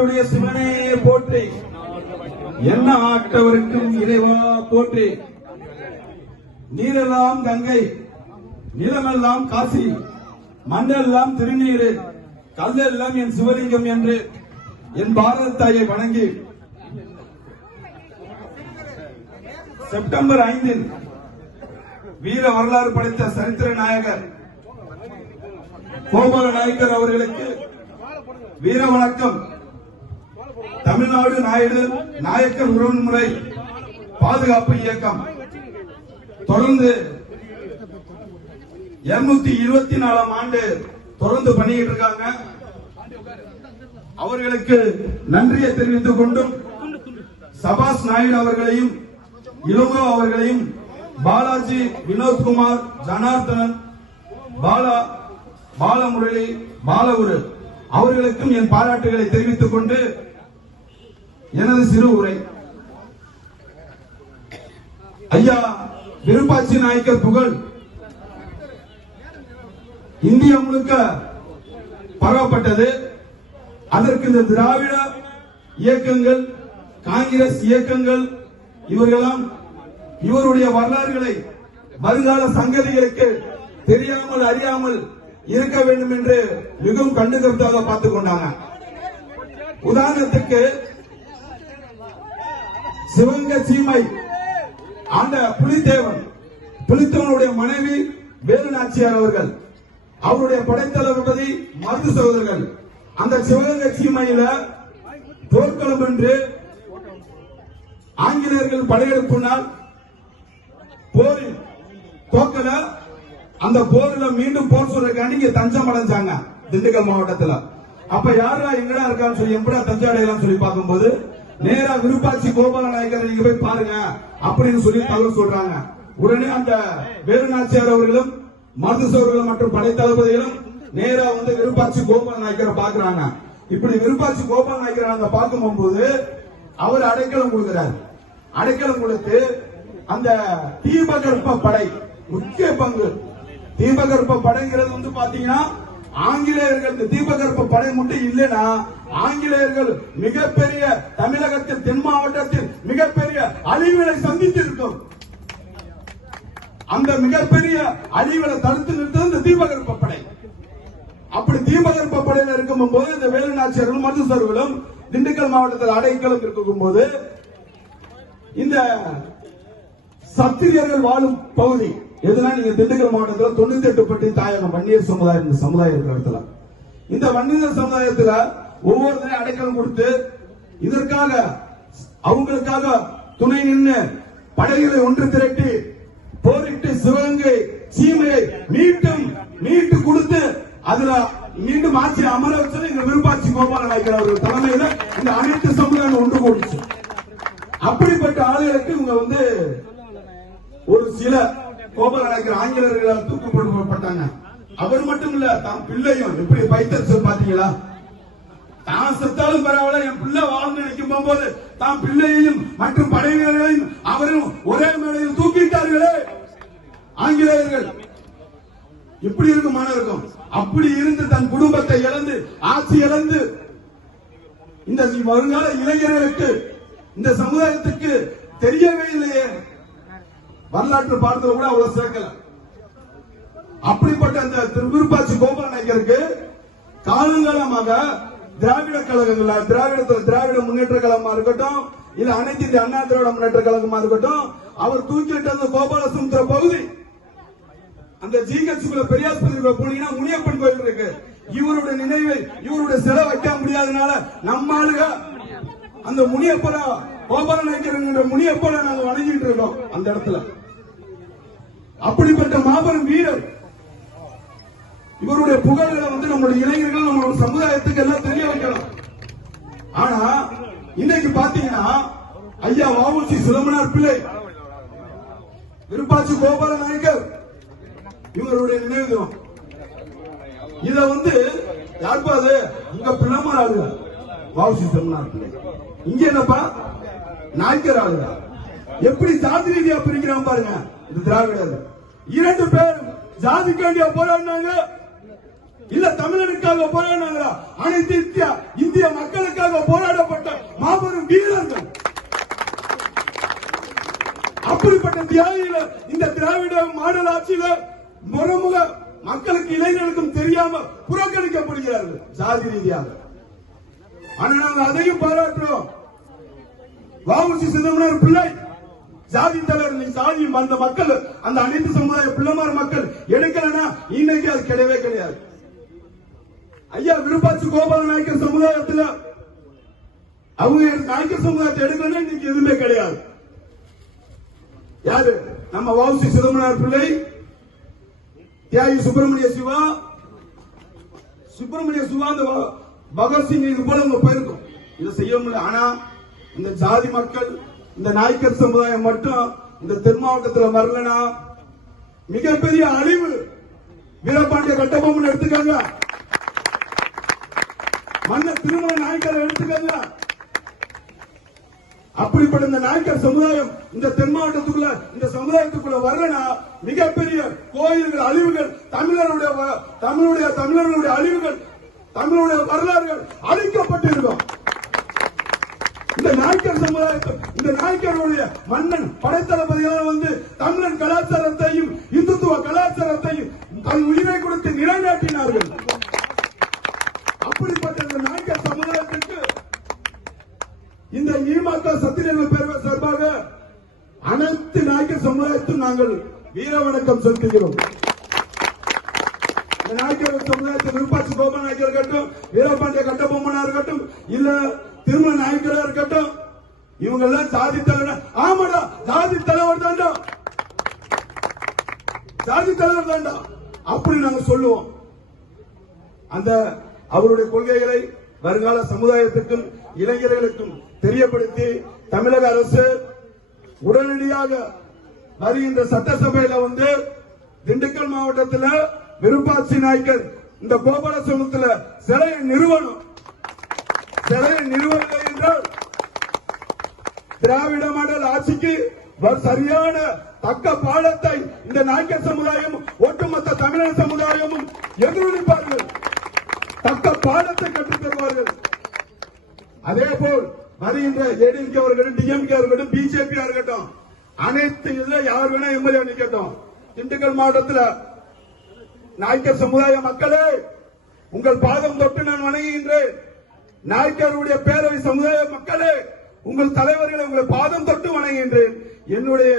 தென்னாடுடைய சிவனே போற்றி. என்ன ஆட்டவருக்கும் இறைவா போற்றி. நீரெல்லாம் கங்கை நிலமெல்லாம் காசி மண்ணெல்லாம் திருநீரு கல்லெல்லாம் என் சிவலிங்கம் என்று என் பாரத தாயை வணங்கி. செப்டம்பர் ஐந்தில் வீர வரலாறு படைத்த சரித்திர நாயகர் கோபால நாயக்கர் அவர்களுக்கு வீர வணக்கம். தமிழ்நாடு நாயுடு நாயக்கர் உறவுமுறை பாதுகாப்பு இயக்கம். தொடர்ந்து இருநூத்தி இருபத்தி நாலாம் ஆண்டு தொடர்ந்து பண்ணிக்கிட்டு இருக்காங்க. அவர்களுக்கு நன்றியை தெரிவித்துக் கொண்டும் சபாஸ் நாயுடு அவர்களையும் இளங்கோ அவர்களையும் பாலாஜி வினோத்குமார் ஜனார்தனன் பாலா பாலமுரளி பாலகுரு அவர்களுக்கும் என் பாராட்டுகளை தெரிவித்துக் கொண்டு எனது சிறு உரை. ஐயா விருப்பாட்சி நாயக்கர் புகழ். இந்தியா முழுக்க பரவப்பட்டது. அதற்கு இந்த திராவிட இயக்கங்கள் காங்கிரஸ் இயக்கங்கள் இவர்களெல்லாம் இவருடைய வரலாறுகளை வருங்கால சங்கதிகளுக்கு தெரியாமல் அறியாமல் இருக்க வேண்டும் என்று மிகவும் கண்டு கருத்தாக பார்த்துக் கொண்டாங்க. உதாரணத்துக்கு சிவங்க சீமை. அந்த புலித்தேவன் புலித்தேவனுடைய மனைவி வேலுநாச்சியார் அவர்கள் அவருடைய படைத்தளபதி மருது சகோதரர்கள் அந்த சிவகங்கை சீமையில போர்க்களம் என்று ஆங்கிலேயர்கள் படையெடுப்பினால் போரில் தோக்கல அந்த போர்ல மீண்டும் போர் சொல்றதுக்காண்டி இங்க தஞ்சம் அடைஞ்சாங்க திண்டுக்கல் மாவட்டத்துல. அப்ப யாரா எங்கடா இருக்கான்னு சொல்லி எப்படா தஞ்சம் அடையலாம் சொல்லி பார்க்கும்போது நேரா விருப்பாச்சி கோபால நாயக்கர் நீங்க போய் பாருங்க அப்படின்னு சொல்லி தகவல் சொல்றாங்க. உடனே அந்த வேலுநாச்சியார் அவர்களும் மருது மற்றும் படைத்தளபதிகளும் நேரா வந்து விருப்பாச்சி கோபால நாயக்கரை பாக்குறாங்க இப்படி விருப்பாச்சி கோபால நாயக்கரை அங்க பார்க்கும் போது அவர் அடைக்கலம் கொடுக்கிறார். அடைக்கலம் கொடுத்து அந்த தீபகற்ப படை முக்கிய பங்கு. தீபகற்ப படைங்கிறது வந்து பாத்தீங்கன்னா ஆங்கிலேயர்கள் இந்த தீபகற்ப படை மட்டும் இல்லைன்னா ஆங்கிலேயர்கள் மிகப்பெரிய தமிழகத்தில் தென் மாவட்டத்தில் மிகப்பெரிய அழிவுகளை சந்தித்து இருக்கும் அந்த மிகப்பெரிய அழிவுகளை தடுத்து நிறுத்தது இந்த தீபகற்ப படை. அப்படி தீபகற்ப படையில இருக்கும் போது இந்த வேலுநாச்சியர்களும் மதுசர்களும் திண்டுக்கல் மாவட்டத்தில் அடைக்கலம் இருக்கும் போது இந்த சத்திரியர்கள் வாழும் பகுதி எதுனா நீங்க திண்டுக்கல் மாவட்டத்தில் தொண்ணூத்தி எட்டு பட்டி தாயகம் வன்னியர் சமுதாயம் இந்த சமுதாயம் இருக்கிற இடத்துல. இந்த வன்னியர் சமுதாயத்துல ஒவ்வொருத்தரையும் அடைக்கலம் கொடுத்து இதற்காக அவங்களுக்காக துணை நின்று படைகளை ஒன்று திரட்டி போரிட்டு சிவகங்கை சீமையை மீட்டும் மீட்டு கொடுத்து அதுல மீண்டும் ஆட்சி அமர வச்சது எங்க விருப்பாட்சி கோபால நாயக்கர் அவர்கள் தலைமையில இந்த அனைத்து சமுதாயம் ஒன்று கூடுச்சு. அப்படிப்பட்ட ஆளுகளுக்கு இவங்க வந்து ஒரு சில கோபால நாயக்கர் ஆங்கிலர்களால் தூக்கப்பட்டாங்க அவர் மட்டும் இல்ல தான் பிள்ளையும். எப்படி பைத்தல் பாத்தீங்களா தான் செத்தாலும் பரவாயில்ல என் பிள்ளை வாழ்ந்து நினைக்கும் போகும்போது தான் பிள்ளையையும் மற்றும் படை வீரர்களையும் அவரும் ஒரே மேடையில் தூக்கிட்டார்களே. ஆங்கிலேயர்கள் எப்படி இருக்குமான இருக்கும் அப்படி இருந்து தன் குடும்பத்தை இழந்து ஆட்சி இழந்து இந்த வருங்கால இளைஞர்களுக்கு இந்த சமுதாயத்துக்கு தெரியவே இல்லையே. வரலாற்று பாடத்துல கூட அவ்வளவு சேர்க்கல. அப்படிப்பட்ட அந்த திருவிருப்பாச்சி கோபால நாயக்கருக்கு காலங்காலமாக திராவிட கழகங்கள் திராவிட திராவிட முன்னேற்ற கழகமா இருக்கட்டும் இல்ல அனைத்து இந்திய அண்ணா திராவிட முன்னேற்ற கழகமா இருக்கட்டும் அவர் தூக்கிட்டு அந்த கோபாலசுந்தர பகுதி. அந்த ஜிஹெச்சுக்குள்ள பெரியாஸ்பத்திரிக்குள்ள போனீங்கன்னா முனியப்பன் கோயில் இருக்கு. இவருடைய நினைவை இவருடைய சிலை வைக்க முடியாதனால நம்ம ஆளுக அந்த முனியப்பனை கோபால நாயக்கர் முனியப்பனை நாங்க வணங்கிட்டு இருக்கோம் அந்த இடத்துல. அப்படிப்பட்ட மாபெரும் வீரர். இவருடைய புகழ்களை வந்து நம்மளுடைய இளைஞர்கள் நம்மளோட சமுதாயத்துக்கு எல்லாம் தெரிய வைக்கணும் ஆனா இன்னைக்கு பாத்தீங்கன்னா ஐயா வாவுசி சிலம்பனார் பிள்ளை விருப்பாச்சி கோபால நாயக்கர் இவருடைய நினைவு தினம். இத வந்து யாருப்பா அது? உங்க பிள்ளமார் வாவுசி சிலம்பனார் பிள்ளை. இங்க என்னப்பா? நாயக்கர் ஆளுங்க எப்படி ஜாதி ரீதியா பிரிக்கிறான் பாருங்க. இந்த திராவிடர் இரண்டு பேரும் ஜாதிக்காண்டியா போராடினாங்க. இல்ல தமிழனுக்காக போராடினாங்களா? அனைத்து இந்திய இந்திய மக்களுக்காக போராடப்பட்ட மாபெரும் வீரர்கள். அப்படிப்பட்ட தியாகிகள இந்த திராவிட மாடல் ஆட்சியில முறமுக மக்களுக்கு இளைஞர்களுக்கும் தெரியாம புறக்கணிக்கப்படுகிறார்கள் ஜாதி ரீதியாக. ஆனா நாங்க அதையும் பாராட்டுறோம். வாவுசி சிதம்பரம் பிள்ளை. ஜாதி தலைவர் ஜாதி அந்த மக்கள் அந்த அனைத்து சமுதாய பிள்ளைமார் மக்கள் எடுக்கலன்னா இன்னைக்கு அது கிடையவே கிடையாது. ஐயா விருப்பாச்சி கோபால நாயக்கர் சமுதாயத்துல அவங்க நாயக்கர் சமுதாயத்தை எடுக்கலன்னா இன்னைக்கு எதுவுமே கிடையாது. யாரு? நம்ம வாவுசி சிதம்பரம் பிள்ளை. தியாகி சுப்பிரமணிய சிவா. சுப்பிரமணிய சிவா அந்த பகத்சிங் இது போல உங்க போயிருக்கும். இதை செய்ய முடியல. ஆனா இந்த ஜாதி மக்கள் இந்த நாய்க்கர் சமுதாயம் மட்டும் இந்த தென் மாவட்டத்துல வரலனா? மிகப்பெரிய அழிவு வீரபாண்டிய கட்டபொம்மன் எடுத்துக்கங்க. மன்னர் திருமண நாயக்கர் எடுத்துக்கங்க. அப்படிப்பட்ட இந்த நாயக்கர் சமுதாயம் இந்த தென் மாவட்டத்துக்குள்ள இந்த சமுதாயத்துக்குள்ள வரலனா மிகப்பெரிய கோயில்கள் அழிவுகள் தமிழருடைய வ- தமிழுடைய தமிழர்களுடைய அழிவுகள் தமிழுடைய வரலாறுகள் அழிக்கப்பட்டிருக்கும். இந்த நாயக்கர் இந்த நாயக்கருடைய மன்னன் படைத்தளபதிகள் வந்து தமிழன் கலாச்சாரத்தையும் இந்துத்துவ கலாச்சாரத்தையும் தன் உயிரை கொடுத்து நிலைநாட்டினார்கள். அப்படிப்பட்ட இந்த நாயக்கர் சமுதாயத்திற்கு இந்த ஈமாக்கா சத்தியநிலை பேரவை சார்பாக அனைத்து நாயக்கர் சமுதாயத்தும் நாங்கள் வீர வணக்கம் செலுத்துகிறோம். நாயக்கர் சமுதாயத்தில் விருப்பாட்சி கோபா நாயக்கர் இருக்கட்டும் வீரபாண்டிய கட்டபொம்மனா இருக்கட்டும் இல்ல திருமண நாயக்கரா இருக்கட்டும் இவங்க எல்லாம் சாதி தலைவர். ஆமாடா சாதி தலைவர் தாண்டா சாதி தலைவர் தாண்டா அப்படி நாங்க சொல்லுவோம். அந்த அவருடைய கொள்கைகளை வருங்கால சமுதாயத்துக்கும் இளைஞர்களுக்கும் தெரியப்படுத்தி தமிழக அரசு உடனடியாக வருகின்ற சட்டசபையில வந்து திண்டுக்கல் மாவட்டத்தில் விருப்பாட்சி நாயக்கர் இந்த கோபாலசுரத்துல சிலையை நிறுவனம் சிலையை நிறுவவில்லை என்றால் திராவிட மாடல் ஆட்சிக்கு சரியான தக்க பாடத்தை இந்த நாயக்கர் சமுதாயம் ஒட்டுமொத்த தமிழக சமுதாயமும் எதிரொலிப்பார்கள் தக்க பாடத்தை கற்றுத் தருவார்கள். அதே போல் வருகின்ற ஏடிஎம்கே அவர்களும் டிஎம்கே அவர்களும் பிஜேபி இருக்கட்டும் அனைத்து இதுல யார் வேணா எம்எல்ஏ நிக்கட்டும். திண்டுக்கல் மாவட்டத்தில் நாய்க்கர் சமுதாய மக்களே உங்கள் பாதம் தொட்டு நான் வணங்குகின்றேன். நாய்க்கருடைய பேரவை சமுதாய மக்களே உங்கள் தலைவர்களை உங்கள் பாதம் தொட்டு வணங்குகின்றேன். என்னுடைய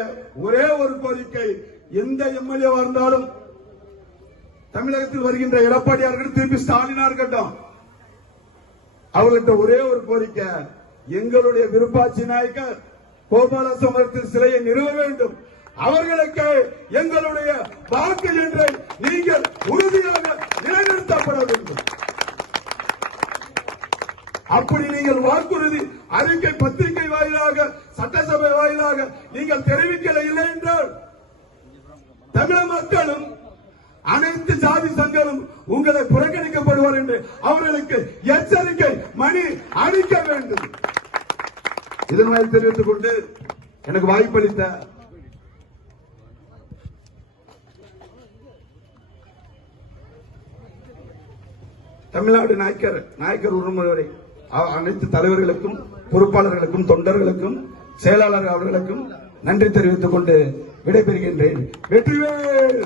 ஒரே ஒரு கோரிக்கை எந்த எம்எல்ஏவா இருந்தாலும் தமிழகத்தில் வருகின்ற எடப்பாடியார்கள் திருப்பி ஸ்டாலினா இருக்கட்டும். அவர்கிட்ட ஒரே ஒரு கோரிக்கை எங்களுடைய விருப்பாட்சி நாயக்கர் கோபால சமரத்தில் சிலையை நிறுவ வேண்டும். அவர்களுக்கு எங்களுடைய வாக்கு என்று நீங்கள் உறுதியாக நிலைநிறுத்தப்பட வேண்டும். அப்படி நீங்கள் வாக்குறுதி அறிக்கை பத்திரிகை வாயிலாக சட்டசபை வாயிலாக நீங்கள் தெரிவிக்கல இல்லை என்றால் தமிழக மக்களும் அனைத்து ஜாதி சங்கங்களும் உங்களை புறக்கணிக்கப்படுவார் என்று அவர்களுக்கு எச்சரிக்கை மணி அளிக்க வேண்டும். இதனை தெரிவித்துக் கொண்டு எனக்கு வாய்ப்பளித்த தமிழ்நாடு நாயக்கர் நாயக்கர் உரிமைவரை அனைத்து தலைவர்களுக்கும் பொறுப்பாளர்களுக்கும் தொண்டர்களுக்கும் செயலாளர் அவர்களுக்கும் நன்றி தெரிவித்துக் கொண்டு விடைபெறுகின்றேன். வெற்றிவேல்!